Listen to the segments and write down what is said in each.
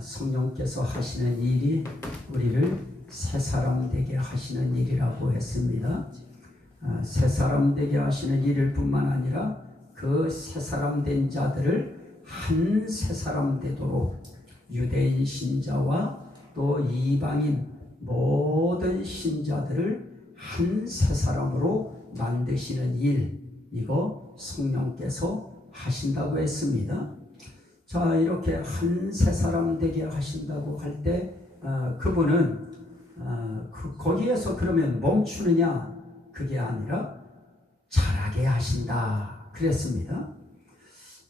성령께서 하시는 일이 우리를 새 사람 되게 하시는 일이라고 했습니다. 새 사람 되게 하시는 일일 뿐만 아니라 그 새 사람 된 자들을 한 새 사람 되도록 유대인 신자와 또 이방인 모든 신자들을 한 새 사람으로 만드시는 일, 이거 성령께서 하신다고 했습니다. 자, 이렇게 한 새 사람 되게 하신다고 할 때 그분은 거기에서 그러면 멈추느냐, 그게 아니라 자라게 하신다 그랬습니다.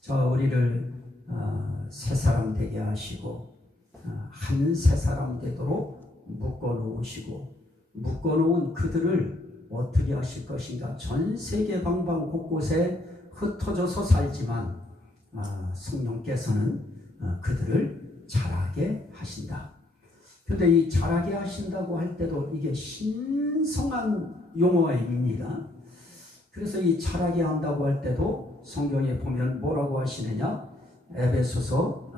자, 우리를 새 사람 되게 하시고 한 새 사람 되도록 묶어놓으시고, 묶어놓은 그들을 어떻게 하실 것인가. 전 세계 방방 곳곳에 흩어져서 살지만 성령께서는 그들을 자라게 하신다. 그런데 이 자라게 하신다고 할 때도 이게 신성한 용어입니다. 그래서 이 자라게 한다고 할 때도 성경에 보면 뭐라고 하시느냐, 에베소서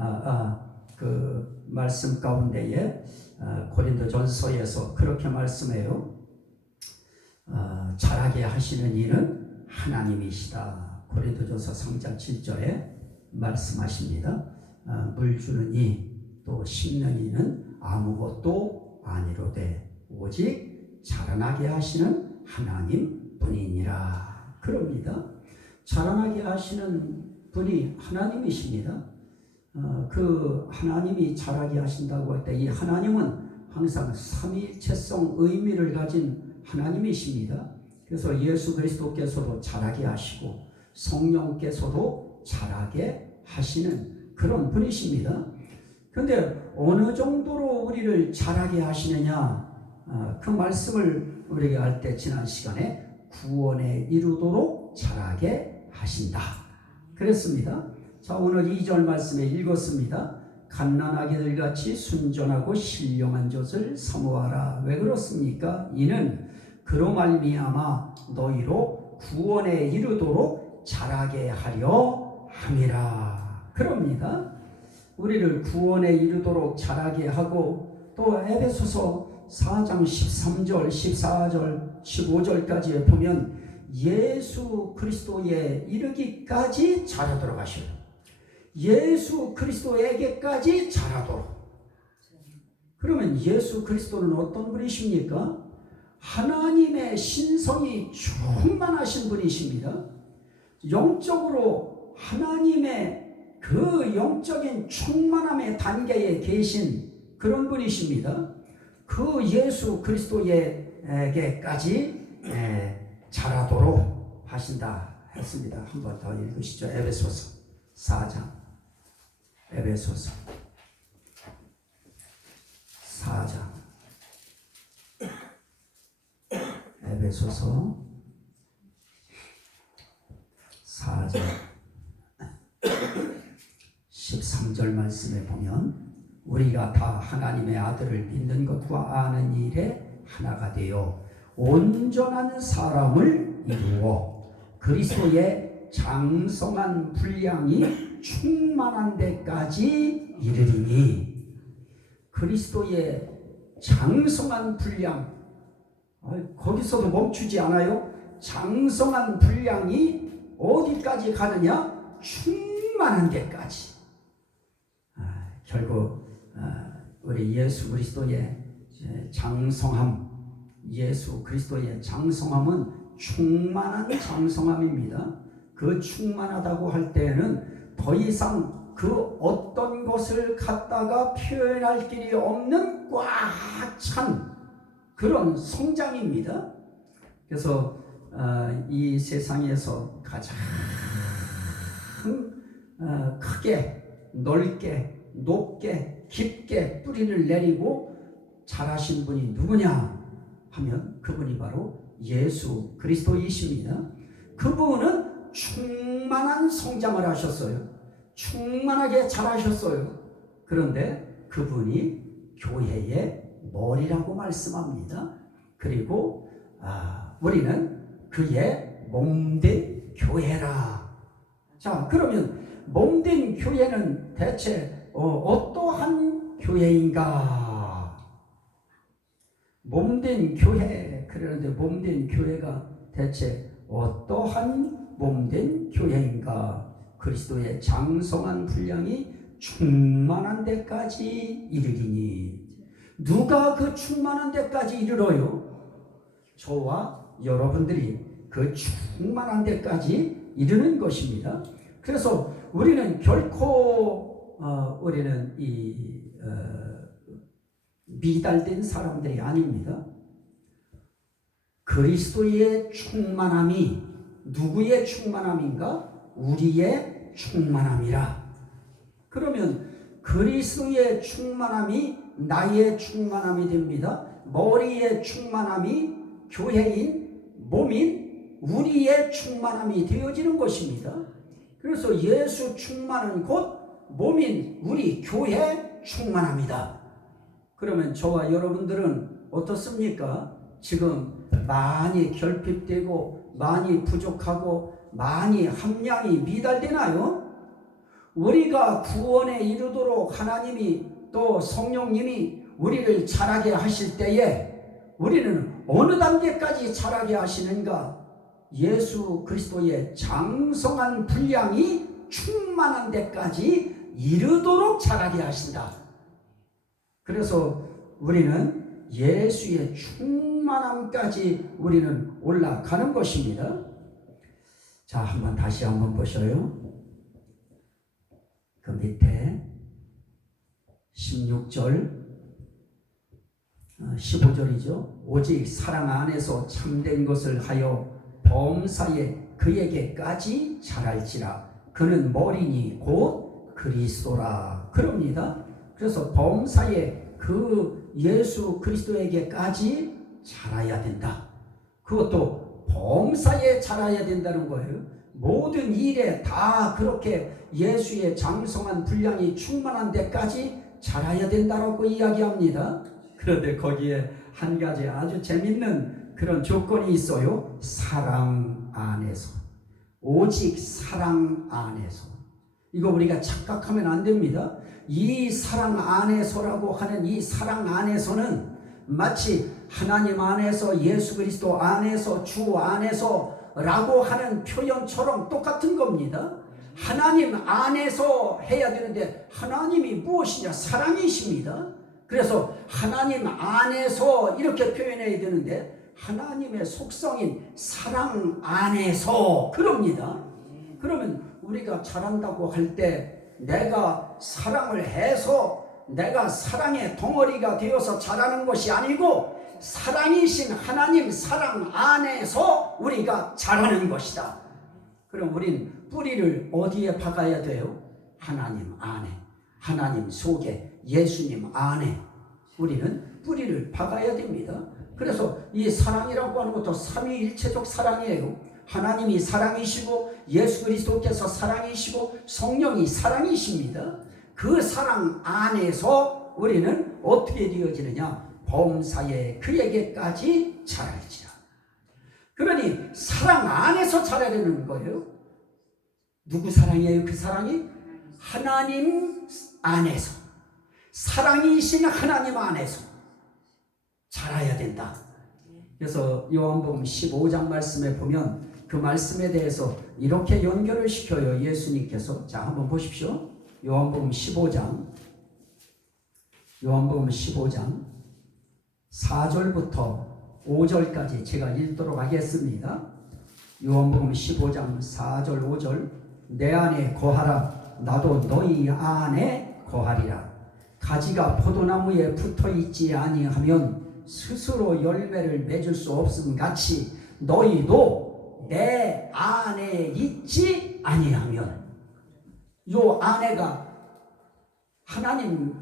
그 말씀 가운데에 고린도전서에서 그렇게 말씀해요. 자라게 하시는 이는 하나님이시다. 고린도전서 3장 7절에 말씀하십니다. 물 주는 이 또 심는 이는 아무것도 아니로되 오직 자라나게 하시는 하나님 뿐이니라. 그럽니다. 자라나게 하시는 분이 하나님이십니다. 그 하나님이 자라게 하신다고 할 때 이 하나님은 항상 삼위일체성 의미를 가진 하나님이십니다. 그래서 예수 그리스도께서도 자라게 하시고 성령께서도 자라게 하시는 그런 분이십니다. 그런데 어느 정도로 우리를 자라게 하시느냐, 그 말씀을 우리가 할 때 지난 시간에 구원에 이르도록 자라게 하신다 그랬습니다. 자, 오늘 2절 말씀에 읽었습니다. 갓난아기들 같이 순전하고 신령한 젖을 사모하라. 왜 그렇습니까? 이는 그로 말미암아 너희로 구원에 이르도록 자라게 하려 함이라. 그럽니다. 우리를 구원에 이르도록 자라게 하고, 또 에베소서 4장 13절, 14절, 15절까지에 보면 예수 그리스도에 이르기까지 자라도록 하셔요. 예수 그리스도에게까지 자라도록. 그러면 예수 그리스도는 어떤 분이십니까? 하나님의 신성이 충만하신 분이십니다. 영적으로 하나님의 그 영적인 충만함의 단계에 계신 그런 분이십니다. 그 예수 그리스도에게까지 자라도록 하신다 했습니다. 한 번 더 읽으시죠. 에베소서 4장. 에베소서 4장. 에베소서 4장 13절 말씀에 보면 우리가 다 하나님의 아들을 믿는 것과 아는 일에 하나가 되어 온전한 사람을 이루어 그리스도의 장성한 분량이 충만한 데까지 이르리니. 그리스도의 장성한 분량, 거기서도 멈추지 않아요. 장성한 분량이 어디까지 가느냐? 충만한 데까지. 결국 우리 예수 그리스도의 장성함, 예수 그리스도의 장성함은 충만한 장성함입니다. 그 충만하다고 할 때에는 더 이상 그 어떤 것을 갖다가 표현할 길이 없는 꽉 찬 그런 성장입니다. 그래서 이 세상에서 가장 크게, 넓게, 높게, 깊게 뿌리를 내리고 자라신 분이 누구냐 하면 그분이 바로 예수 그리스도이십니다. 그분은 충만한 성장을 하셨어요. 충만하게 자라셨어요. 그런데 그분이 교회의 머리라고 말씀합니다. 그리고 우리는 그의 몸된 교회라. 자, 그러면 몸된 교회는 대체 어떠한 교회인가? 몸된 교회, 그러는데 몸된 교회가 대체 어떠한 몸된 교회인가? 그리스도의 장성한 분량이 충만한 데까지 이르리니. 누가 그 충만한 데까지 이르러요? 저와 여러분들이 그 충만한 데까지 이르는 것입니다. 그래서 우리는 결코 우리는 미달된 사람들이 아닙니다. 그리스도의 충만함이 누구의 충만함인가? 우리의 충만함이라. 그러면 그리스도의 충만함이 나의 충만함이 됩니다. 머리의 충만함이 교회인 몸인 우리의 충만함이 되어지는 것입니다. 그래서 예수 충만은 곧 몸인 우리 교회 충만합니다. 그러면 저와 여러분들은 어떻습니까? 지금 많이 결핍되고 많이 부족하고 많이 함량이 미달되나요? 우리가 구원에 이르도록 하나님이 또 성령님이 우리를 자라게 하실 때에 우리는 어느 단계까지 자라게 하시는가? 예수 그리스도의 장성한 분량이 충만한 데까지 이르도록 자라게 하신다. 그래서 우리는 예수의 충만함까지 우리는 올라가는 것입니다. 자, 한번 다시 한번 보셔요. 그 밑에 16절 15절이죠. 오직 사랑 안에서 참된 것을 하여 범사에 그에게까지 자랄지라. 그는 머리니 곧 그리스도라. 그럽니다. 그래서 범사에 그 예수 그리스도에게까지 자라야 된다. 그것도 범사에 자라야 된다는 거예요. 모든 일에 다 그렇게 예수의 장성한 분량이 충만한 데까지 자라야 된다고 이야기합니다. 그런데 거기에 한 가지 아주 재밌는 그런 조건이 있어요. 사랑 안에서. 오직 사랑 안에서. 이거 우리가 착각하면 안 됩니다. 이 사랑 안에서라고 하는 이 사랑 안에서는 마치 하나님 안에서 예수 그리스도 안에서 주 안에서 라고 하는 표현처럼 똑같은 겁니다. 하나님 안에서 해야 되는데 하나님이 무엇이냐? 사랑이십니다. 그래서 하나님 안에서 이렇게 표현해야 되는데 하나님의 속성인 사랑 안에서 그럽니다. 그러면 우리가 자란다고 할 때 내가 사랑을 해서 내가 사랑의 덩어리가 되어서 자라는 것이 아니고 사랑이신 하나님 사랑 안에서 우리가 자라는 것이다. 그럼 우린 뿌리를 어디에 박아야 돼요? 하나님 안에, 하나님 속에, 예수님 안에 우리는 뿌리를 박아야 됩니다. 그래서 이 사랑이라고 하는 것도 삼위일체적 사랑이에요. 하나님이 사랑이시고 예수 그리스도께서 사랑이시고 성령이 사랑이십니다. 그 사랑 안에서 우리는 어떻게 되어지느냐? 범사에 그에게까지 자랄지라. 그러니 사랑 안에서 자라려는 거예요. 누구 사랑이에요? 그 사랑이 하나님 안에서, 사랑이신 하나님 안에서 자라야 된다. 그래서 요한복음 15장 말씀에 보면 그 말씀에 대해서 이렇게 연결을 시켜요. 예수님께서. 자, 한번 보십시오. 요한복음 15장 4절부터 5절까지 제가 읽도록 하겠습니다. 요한복음 15장 4절 5절. 내 안에 거하라. 나도 너희 안에 거하리라. 가지가 포도나무에 붙어있지 아니하면 스스로 열매를 맺을 수 없음 같이 너희도 내 안에 있지 아니하면. 요 안에가 하나님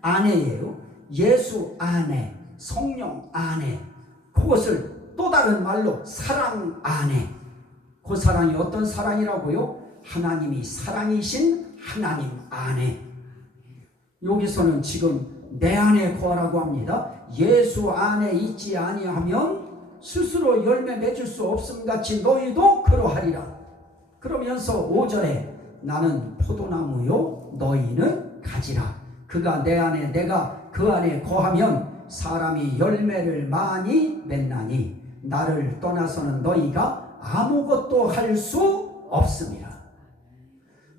안에예요. 예수 안에, 성령 안에. 그것을 또 다른 말로 사랑 안에. 그 사랑이 어떤 사랑이라고요? 하나님이 사랑이신 하나님 안에. 여기서는 지금 내 안에 거하라고 합니다. 예수 안에 있지 아니하면 스스로 열매 맺을 수 없음 같이 너희도 그러하리라. 그러면서 5절에 나는 포도나무요 너희는 가지라. 그가 내 안에 내가 그 안에 거하면 사람이 열매를 많이 맺나니 나를 떠나서는 너희가 아무것도 할 수 없습니다.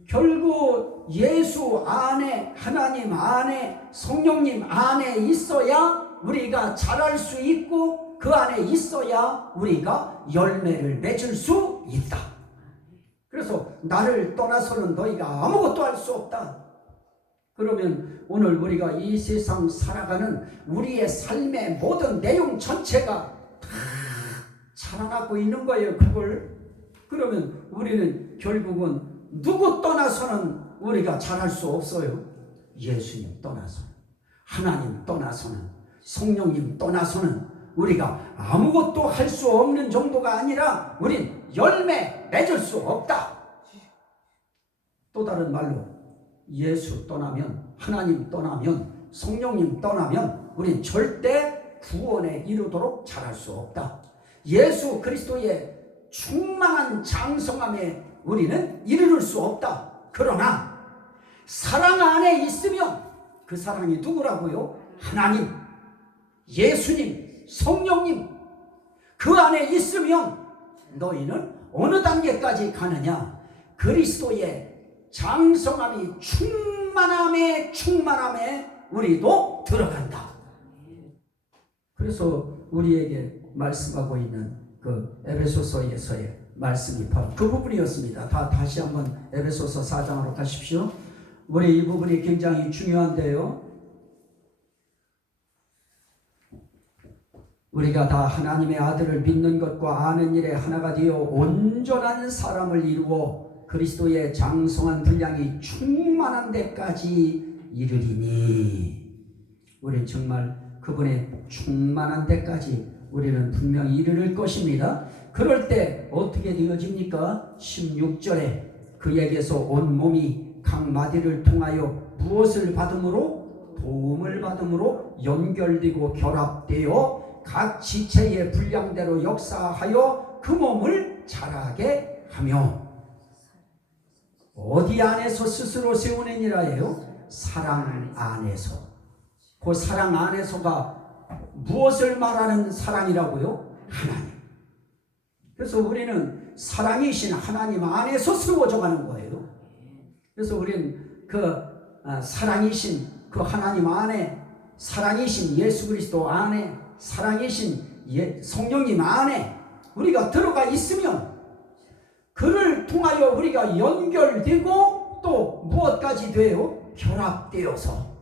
결국 예수 안에, 하나님 안에, 성령님 안에 있어야 우리가 자랄 수 있고 그 안에 있어야 우리가 열매를 맺을 수 있다. 그래서 나를 떠나서는 너희가 아무것도 할 수 없다. 그러면 오늘 우리가 이 세상 살아가는 우리의 삶의 모든 내용 전체가 다 자라나고 있는 거예요. 그걸. 그러면 우리는 결국은 누구 떠나서는 우리가 잘할 수 없어요. 예수님 떠나서, 하나님 떠나서는, 성령님 떠나서는 우리가 아무것도 할 수 없는 정도가 아니라 우린 열매 맺을 수 없다. 또 다른 말로 예수 떠나면, 하나님 떠나면, 성령님 떠나면 우린 절대 구원에 이르도록 잘할 수 없다. 예수 그리스도의 충만한 장성함에 우리는 이르를 수 없다. 그러나 사랑 안에 있으면, 그 사랑이 누구라고요? 하나님, 예수님, 성령님, 그 안에 있으면 너희는 어느 단계까지 가느냐? 그리스도의 장성함이 충만함에 우리도 들어간다. 그래서 우리에게 말씀하고 있는 그 에베소서에서의 말씀이 바로 그 부분이었습니다. 다시 한번 에베소서 4장으로 가십시오. 우리 이 부분이 굉장히 중요한데요. 우리가 다 하나님의 아들을 믿는 것과 아는 일에 하나가 되어 온전한 사람을 이루어 그리스도의 장성한 분량이 충만한 데까지 이르리니, 우리 정말 그분의 충만한 데까지 우리는 분명히 이르를 것입니다. 그럴 때 어떻게 되어집니까? 16절에 그에게서 온 몸이 각 마디를 통하여 무엇을 받음으로? 도움을 받음으로 연결되고 결합되어 각 지체의 분량대로 역사하여 그 몸을 자라게 하며, 어디 안에서 스스로 세우느니라예요? 사랑 안에서. 그 사랑 안에서가 무엇을 말하는 사랑이라고요? 하나님. 그래서 우리는 사랑이신 하나님 안에서 세워져 가는 거예요. 그래서 우리는 그 사랑이신 그 하나님 안에, 사랑이신 예수 그리스도 안에, 사랑이신 성령님 안에 우리가 들어가 있으면 그를 통하여 우리가 연결되고 또 무엇까지 돼요? 결합되어서,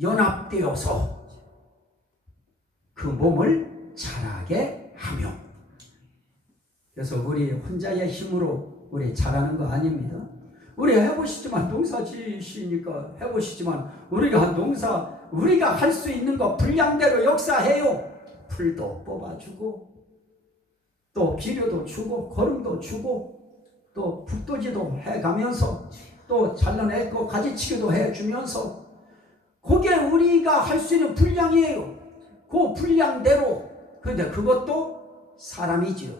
연합되어서 그 몸을 자라게 하며. 그래서 우리 혼자의 힘으로 우리 자라는 거 아닙니다. 우리 해보시지만, 농사지시니까 해보시지만, 우리가 할 수 있는 거 분량대로 역사해요. 풀도 뽑아주고, 또 비료도 주고, 거름도 주고, 또 북도지도 해가면서, 또 잘라내고 가지치기도 해주면서, 그게 우리가 할 수 있는 분량이에요. 그 분량대로. 그런데 그것도 사람이지요.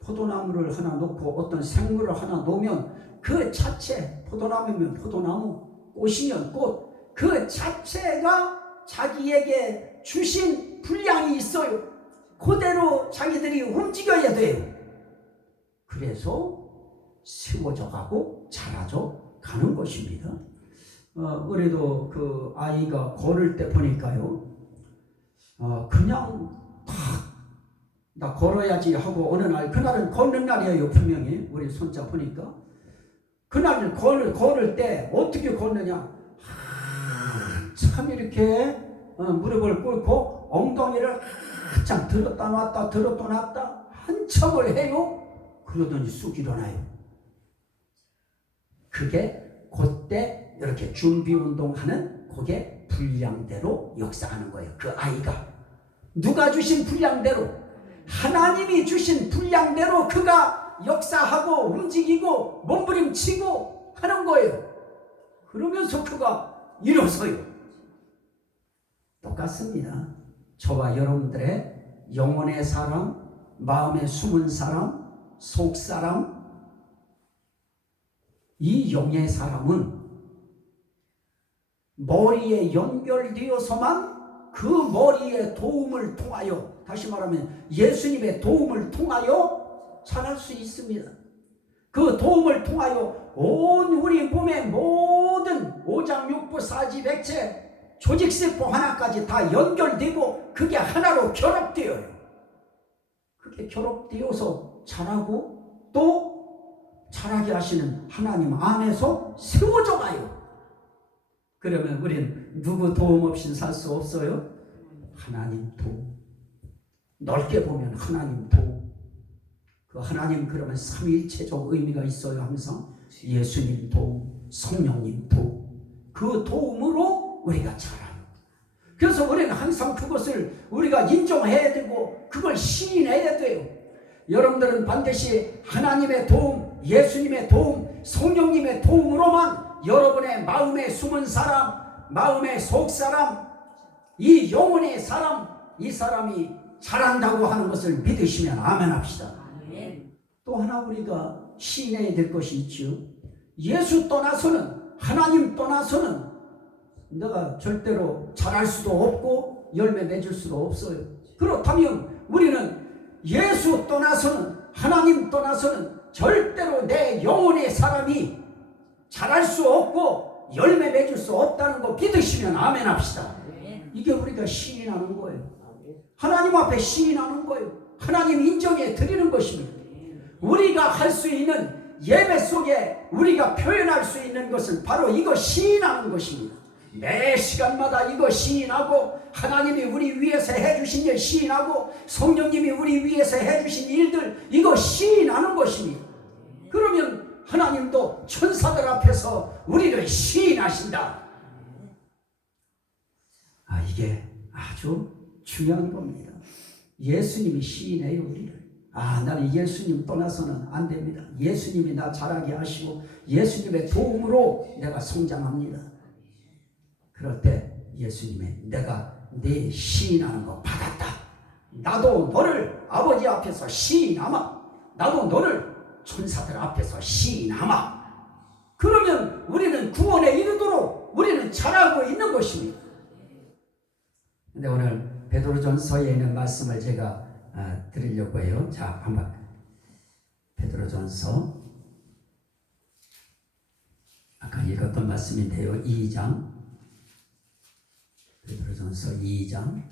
포도나무를 하나 놓고 어떤 생물을 하나 놓으면 그 자체, 포도나무면 포도나무, 꽃이면 꽃, 그 자체가 자기에게 주신 분량이 있어요. 그대로 자기들이 움직여야 돼요. 그래서 세워져 가고 자라져 가는 것입니다. 우리도 그 아이가 걸을 때 보니까요, 그냥 나 걸어야지 하고 어느 날, 그날은 걷는 날이에요. 분명히 우리 손자 보니까 그날 걸을 때 어떻게 걷느냐, 참 이렇게 무릎을 꿇고 엉덩이를 한참 들었다 놨다 한참을 해요. 그러더니 쑥 일어나요. 그게 그때 이렇게 준비 운동하는 그게 분량대로 역사하는 거예요. 그 아이가 누가 주신 분량대로, 하나님이 주신 분량대로 그가 역사하고 움직이고 몸부림치고 하는 거예요. 그러면서 그가 일어서요. 똑같습니다. 저와 여러분들의 영혼의 사람, 마음에 숨은 사람, 속사람, 이 영의 사람은 머리에 연결되어서만 그 머리의 도움을 통하여, 다시 말하면 예수님의 도움을 통하여 자랄 수 있습니다. 그 도움을 통하여 온 우리 몸의 모든 오장육부 사지백체 조직세포 하나까지 다 연결되고 그게 하나로 결합되어요. 그게 결합되어서 자라고 또 자라게 하시는 하나님 안에서 세워져 가요. 그러면 우리는 누구 도움 없이 살 수 없어요? 하나님 도움. 넓게 보면 하나님 도움. 그 하나님 그러면 삼위일체적 의미가 있어요. 항상 예수님 도움, 성령님 도움, 그 도움으로 우리가 자라요. 그래서 우리는 항상 그것을 우리가 인정해야 되고 그걸 시인해야 돼요. 여러분들은 반드시 하나님의 도움, 예수님의 도움, 성령님의 도움으로만 여러분의 마음에 숨은 사람, 마음의 속사람, 이 영혼의 사람, 이 사람이 자란다고 하는 것을 믿으시면 아멘 합시다. 또 하나 우리가 시인해야 될 것이 있죠. 예수 떠나서는, 하나님 떠나서는 내가 절대로 자랄 수도 없고 열매 맺을 수도 없어요. 그렇다면 우리는 예수 떠나서는, 하나님 떠나서는 절대로 내 영혼의 사람이 자랄 수 없고 열매 맺을 수 없다는 거 믿으시면 아멘 합시다. 이게 우리가 시인하는 거예요. 하나님 앞에 시인하는 거예요. 하나님 인정해 드리는 것입니다. 우리가 할 수 있는 예배 속에 우리가 표현할 수 있는 것은 바로 이거 시인하는 것입니다. 매 시간마다 이거 시인하고, 하나님이 우리 위해서 해주신 일 시인하고, 성령님이 우리 위해서 해주신 일들 이거 시인하는 것입니다. 그러면 하나님도 천사들 앞에서 우리를 시인하신다. 이게 아주 중요한 겁니다. 예수님이 시인해요 우리를. 나는 예수님 떠나서는 안 됩니다. 예수님이 나 자라게 하시고 예수님의 도움으로 내가 성장합니다. 그럴 때 예수님의 내가 네 시인하는 거 받았다. 나도 너를 아버지 앞에서 시인하마. 나도 너를 천사들 앞에서 시인하마. 그러면 우리는 구원에 이르도록 우리는 자라고 있는 것입니다. 근데 오늘 베드로전서에 있는 말씀을 제가 드리려고 해요. 자, 한번 베드로전서 아까 읽었던 말씀인데요. 2장 베드로전서 2장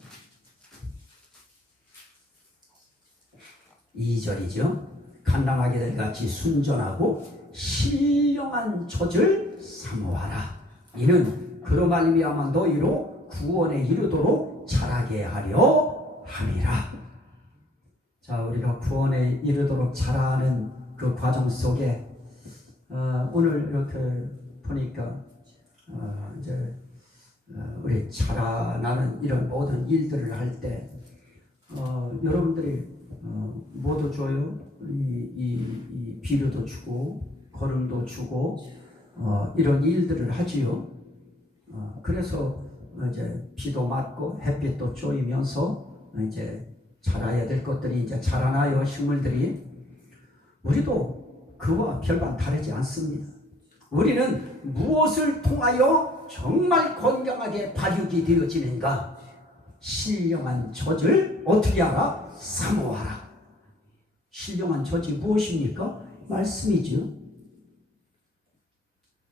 2절이죠. 간당하게들 같이 순전하고 신령한 젖을 사모하라. 이는 그로 말미암아 너희로 구원에 이르도록 자라게 하려 함이라. 자, 우리가 구원에 이르도록 자라는 그 과정 속에 오늘 이렇게 보니까 이제 우리 자라나는 이런 모든 일들을 할 때 여러분들이 뭐도 줘요. 이 비료도 주고 거름도 주고 이런 일들을 하지요. 그래서 이제 비도 맞고 햇빛도 쬐이면서 이제 자라야 될 것들이 이제 자라나요. 식물들이. 우리도 그와 별반 다르지 않습니다. 우리는 무엇을 통하여 정말 건강하게 발육이 되어지는가? 신령한 젖을 어떻게 하라? 사모하라. 신령한 젖이 무엇입니까? 말씀이죠.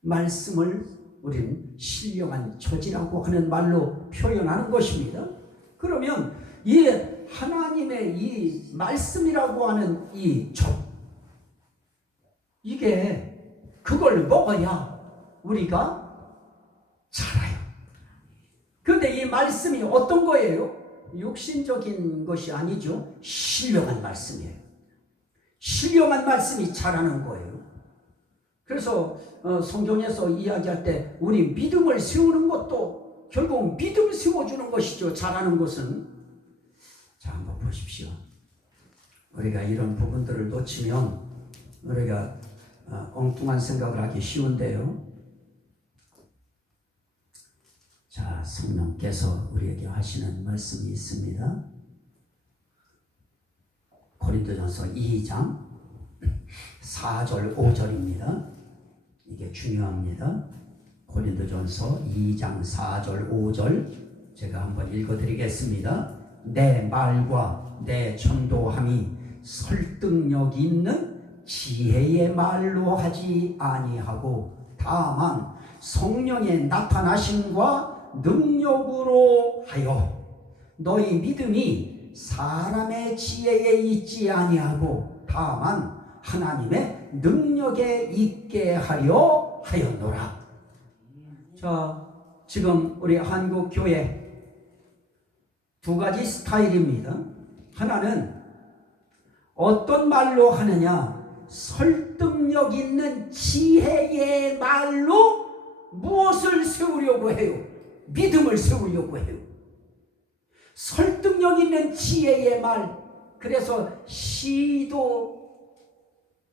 말씀을 우리는 신령한 젖이라고 하는 말로 표현하는 것입니다. 그러면 이 하나님의 이 말씀이라고 하는 이 젖, 이게 그걸 먹어야 우리가 자라요. 그런데 이 말씀이 어떤 거예요? 육신적인 것이 아니죠. 신령한 말씀이에요. 신령한 말씀이 자라는 거예요. 그래서 성경에서 이야기할 때 우리 믿음을 세우는 것도 결국 믿음 세워주는 것이죠. 자라는 것은. 자, 한번 보십시오. 우리가 이런 부분들을 놓치면 우리가 엉뚱한 생각을 하기 쉬운데요. 자, 성령께서 우리에게 하시는 말씀이 있습니다. 고린도전서 2장 4절 5절입니다. 이게 중요합니다. 고린도전서 2장 4절 5절 제가 한번 읽어드리겠습니다. 내 말과 내 전도함이 설득력 있는 지혜의 말로 하지 아니하고 다만 성령의 나타나심과 능력으로 하여 너희 믿음이 사람의 지혜에 있지 아니하고 다만 하나님의 능력에 있게 하려 하였노라. 자, 지금 우리 한국 교회 두 가지 스타일입니다. 하나는 어떤 말로 하느냐? 설득력 있는 지혜의 말로 무엇을 세우려고 해요? 믿음을 세우려고 해요. 설득력 있는 지혜의 말. 그래서 시도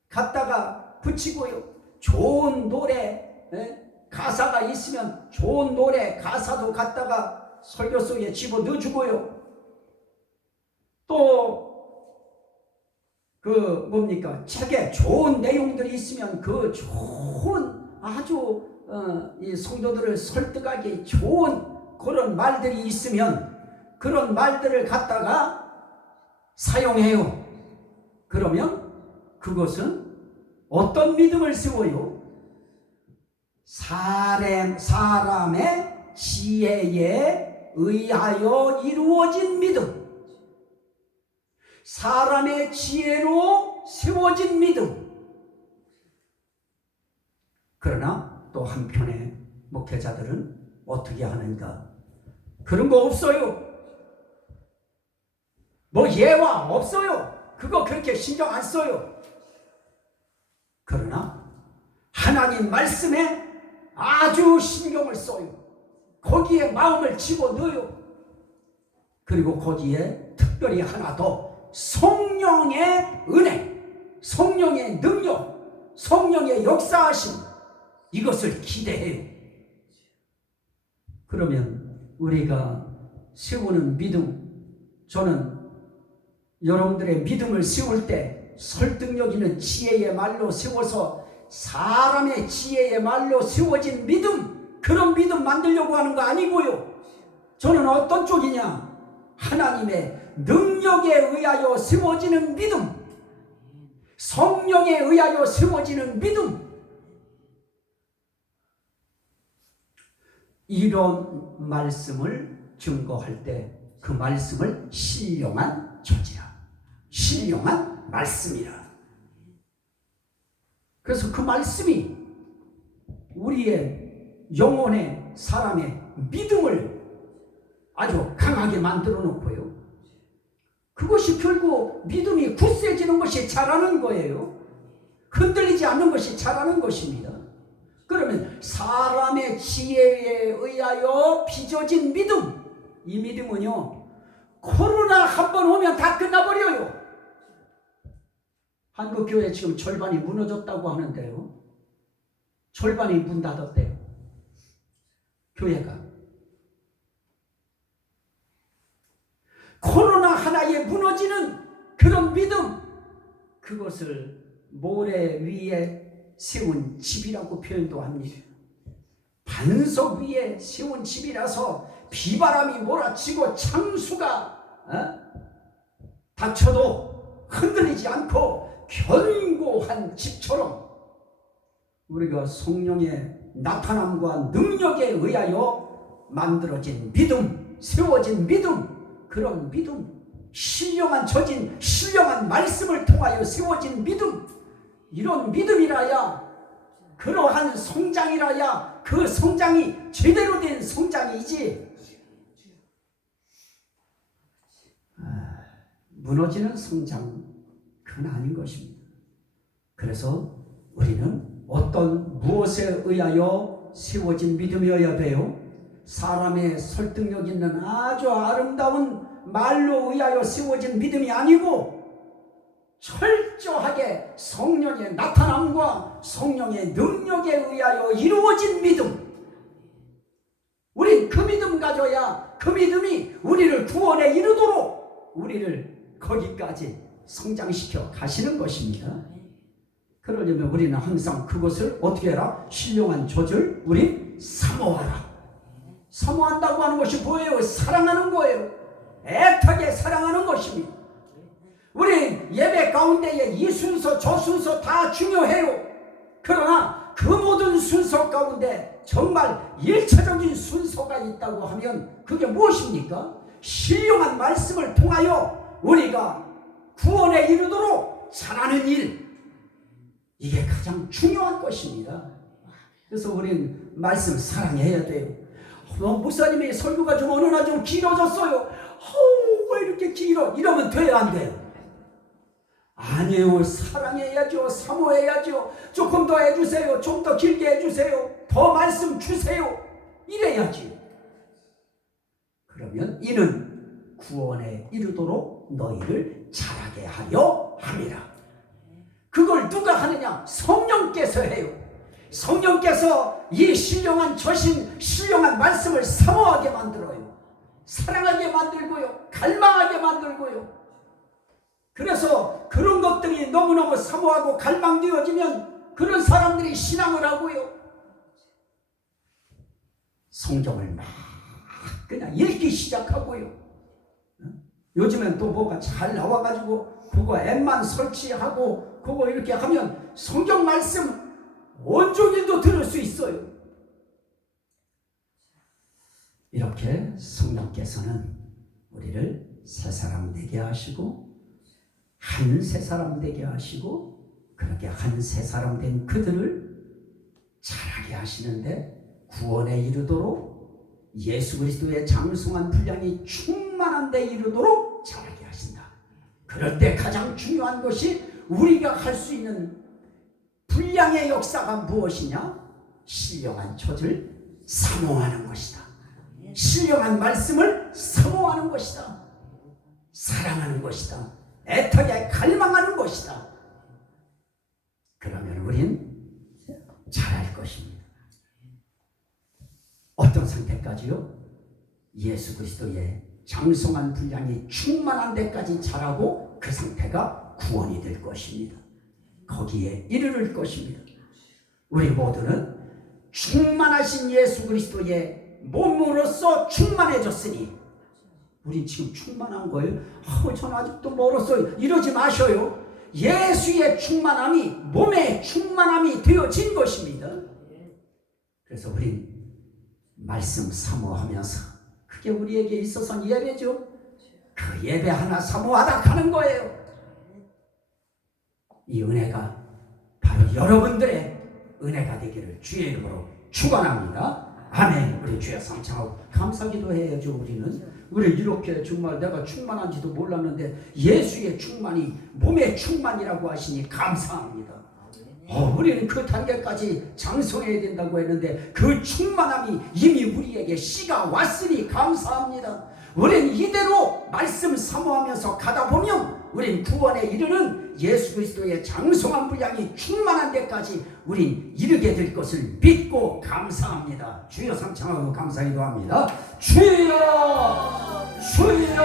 갖다가 붙이고요. 좋은 노래, 가사가 있으면 좋은 노래 가사도 갖다가 설교 속에 집어 넣어주고요. 또 책에 좋은 내용들이 있으면 그 좋은 아주 이 성도들을 설득하기 좋은 그런 말들이 있으면 그런 말들을 갖다가 사용해요. 그러면 그것은 어떤 믿음을 세워요? 사람의 지혜에 의하여 이루어진 믿음. 사람의 지혜로 세워진 믿음. 그러나 또 한편에 목회자들은 어떻게 하는가? 그런 거 없어요. 뭐 예화 없어요. 그거 그렇게 신경 안 써요. 그러나 하나님 말씀에 아주 신경을 써요. 거기에 마음을 집어넣어요. 그리고 거기에 특별히 하나 더 성령의 은혜, 성령의 능력, 성령의 역사하심, 이것을 기대해요. 그러면 우리가 세우는 믿음, 저는 여러분들의 믿음을 세울 때 설득력 있는 지혜의 말로 세워서 사람의 지혜의 말로 세워진 믿음, 그런 믿음 만들려고 하는 거 아니고요. 저는 어떤 쪽이냐? 하나님의 능력에 의하여 세워지는 믿음, 성령에 의하여 세워지는 믿음, 이런 말씀을 증거할 때 그 말씀을 신령한 처지라, 신령한 말씀이라. 그래서 그 말씀이 우리의 영혼의 사람의 믿음을 아주 강하게 만들어 놓고요. 그것이 결국 믿음이 굳세지는 것이 자라는 거예요. 흔들리지 않는 것이 자라는 것입니다. 그러면 사람의 지혜에 의하여 빚어진 믿음, 이 믿음은요, 코로나 한번 오면 다 끝나버려요. 한국교회 지금 절반이 무너졌다고 하는데요, 절반이 문 닫았대요. 교회가 코로나 하나에 무너지는 그런 믿음, 그것을 모래 위에 세운 집이라고 표현도 합니다. 반석 위에 세운 집이라서 비바람이 몰아치고 창수가 닥쳐도 흔들리지 않고 견고한 집처럼 우리가 성령의 나타남과 능력에 의하여 만들어진 믿음, 세워진 믿음, 그런 믿음, 신령한 저진, 신령한 말씀을 통하여 세워진 믿음, 이런 믿음이라야, 그러한 성장이라야 그 성장이 제대로 된 성장이지, 무너지는 성장, 그건 아닌 것입니다. 그래서 우리는 어떤 무엇에 의하여 세워진 믿음이어야 돼요? 사람의 설득력 있는 아주 아름다운 말로 의하여 세워진 믿음이 아니고 철저하게 성령의 나타남과 성령의 능력에 의하여 이루어진 믿음. 우린 그 믿음 가져야 그 믿음이 우리를 구원에 이르도록 우리를 거기까지 성장시켜 가시는 것입니다. 그러려면 우리는 항상 그것을 어떻게 해라? 신령한 젖을 우리 사모하라. 사모한다고 하는 것이 뭐예요? 사랑하는 거예요. 애타게 사랑하는 것입니다. 우리 예배 가운데에 이 순서 저 순서 다 중요해요. 그러나 그 모든 순서 가운데 정말 일차적인 순서가 있다고 하면 그게 무엇입니까? 신령한 말씀을 통하여 우리가 구원에 이르도록 잘하는 일, 이게 가장 중요한 것입니다. 그래서 우리는 말씀 사랑해야 돼요. 목사님의 설교가 좀 어느 날 좀 길어졌어요. 왜 이렇게 길어? 이러면 돼요, 안 돼요? 아니에요. 사랑해야죠. 사모해야죠. 조금 더 해주세요. 좀 더 길게 해주세요. 더 말씀 주세요. 이래야지. 그러면 이는 구원에 이르도록 너희를 자라게 하려 함이라. 그걸 누가 하느냐? 성령께서 해요. 성령께서 이 신령한 저신, 신령한 말씀을 사모하게 만들어요. 사랑하게 만들고요. 갈망하게 만들고요. 그래서 그런 것들이 너무너무 사모하고 갈망되어지면 그런 사람들이 신앙을 하고요. 성경을 막 그냥 읽기 시작하고요. 요즘엔 또 뭐가 잘 나와가지고 그거 앱만 설치하고 그거 이렇게 하면 성경 말씀 온종일도 들을 수 있어요. 이렇게 성령께서는 우리를 새 사람 되게 하시고 한 새 사람 되게 하시고 그렇게 한 새 사람 된 그들을 자라게 하시는데 구원에 이르도록 예수 그리스도의 장성한 분량이 충만한 데 이르도록 자라게 하신다. 그럴 때 가장 중요한 것이 우리가 할 수 있는 분량의 역사가 무엇이냐? 신령한 젖을 사모하는 것이다. 신령한 말씀을 사모하는 것이다. 사랑하는 것이다. 애타게 갈망하는 것이다. 그러면 우린 잘할 것입니다. 어떤 상태까지요? 예수 그리스도의 장성한 분량이 충만한 데까지 자라고 그 상태가 구원이 될 것입니다. 거기에 이르를 것입니다. 우리 모두는 충만하신 예수 그리스도의 몸으로서 충만해졌으니 우리 지금 충만한 거예요? 전 아직도 멀었어요. 이러지 마셔요. 예수의 충만함이 몸의 충만함이 되어진 것입니다. 그래서 우린 말씀 사모하면서 그게 우리에게 있어서는 예배죠. 그 예배 하나 사모하다 가는 거예요. 이 은혜가 바로 여러분들의 은혜가 되기를 주의 이름으로 축원합니다. 아멘. 우리 주여 상창하고 감사기도 해야죠. 우리 이렇게 정말 내가 충만한지도 몰랐는데 예수의 충만이 몸의 충만이라고 하시니 감사합니다. 우리는 그 단계까지 장성해야 된다고 했는데 그 충만함이 이미 우리에게 씨가 왔으니 감사합니다. 우리는 이대로 말씀 사모하면서 가다 보면 우린 구원에 이르는 예수 그리스도의 장성한 분량이 충만한 데까지 우린 이르게 될 것을 믿고 감사합니다. 주여 상창하고 감사기도 합니다. 주여 주여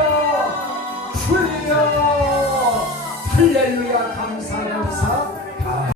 주여 할렐루야.